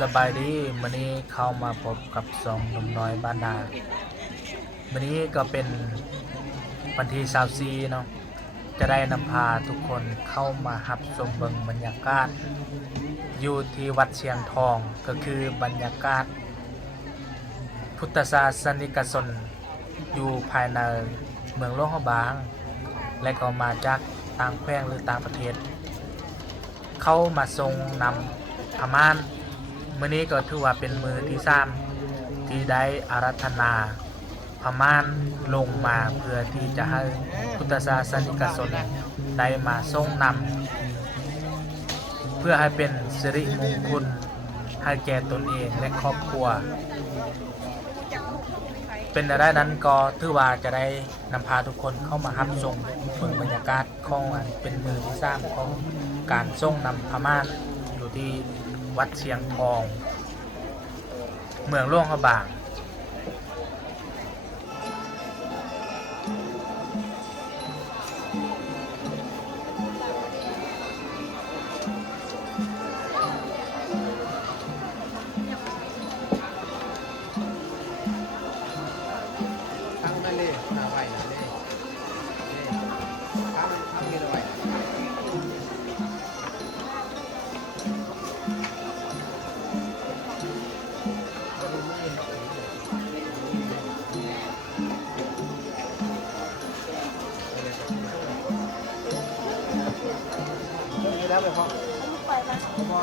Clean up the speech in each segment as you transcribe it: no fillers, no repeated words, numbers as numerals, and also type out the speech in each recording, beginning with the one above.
สบายดีมื้อนี้เข้ามาพบกับสองหนุ่มน้อยบ้านนามื้อนี้ก็เป็นวันที่24เนาะจะได้นำพาทุกคนเข้ามารับชมเบิ่งบรรยากาศอยู่ที่วัดเชียงทองก็คือบรรยากาศพุทธศาสนิกชนอยู่ภายในเมืองหลวงพระบางและก็มาจากต่างแขวงหรือต่างประเทศเข้ามาทรงนำพม่านมื้อนี้ก็ถือว่าเป็นมือที่3ที่ได้อาราธนาพม่านลงมาเพื่อที่จะให้พุทธศาสนิกชนได้มาทรงนำเพื่อให้เป็นสิริมงคลให้แก่ตนเองและครอบครัวเป็นอะไรนั้นก็ถือว่าจะได้นำพาทุกคนเข้ามารับชมเบิ่งบรรยากาศของเป็นมือที่3ของการทรงนำพม่านอยู่ที่วัดเชียงทองเมืองหลวงพระบางทั้งนั่นเลยนาไว้นั่นเลยทั้งมีอะไรแล้วไปพ่อพ่อ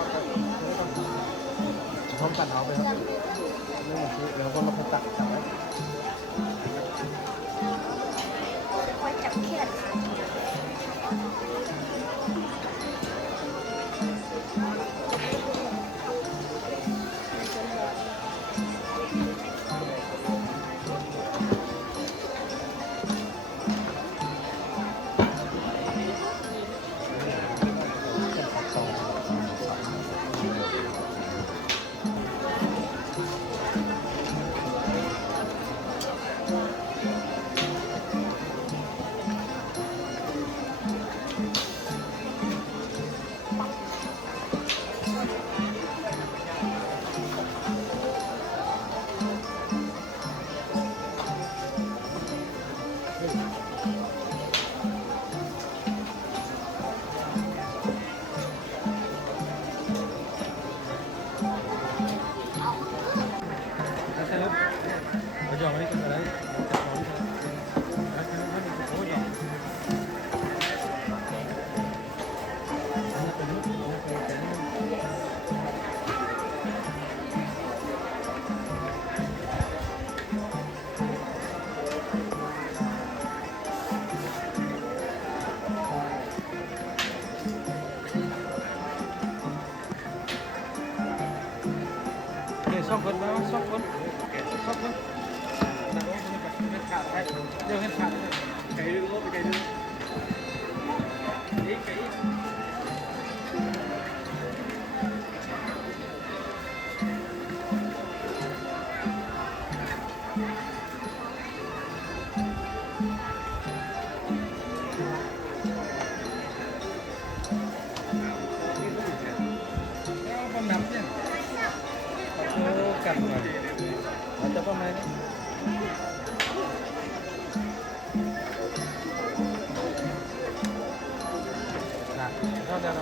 พร้อมกันเอาไปครับเดี๋ยวคนเราไปตักจับไว้คอยจับเขียดสองคนมาสองคนขาดไปเดี๋ยวให้ขาดไก่ดื้อไปไก่ดื้อนี่ไก่คนนับเนี่ยกันหน่อยเราจะประมาณเท่านั้น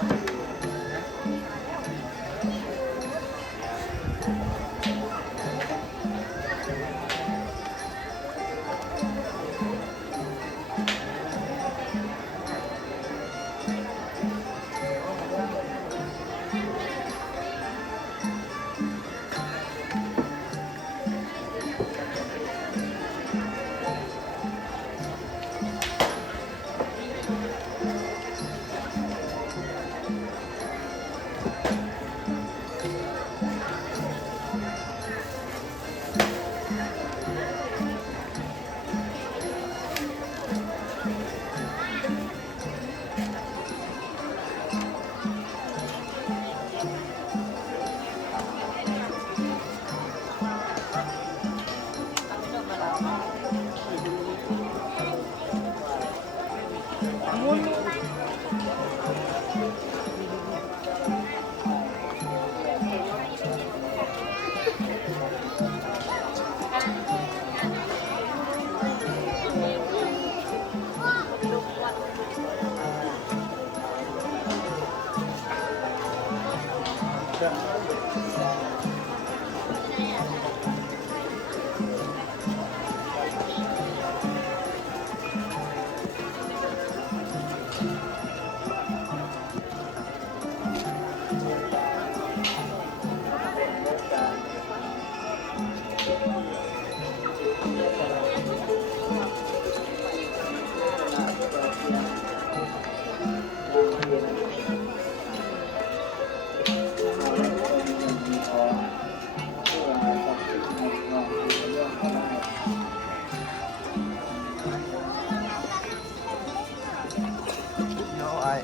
No, I.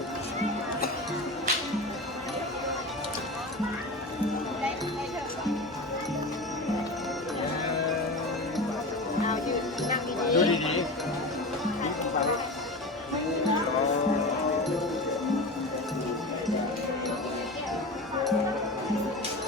เอายืนนั่งดี ดูดีๆ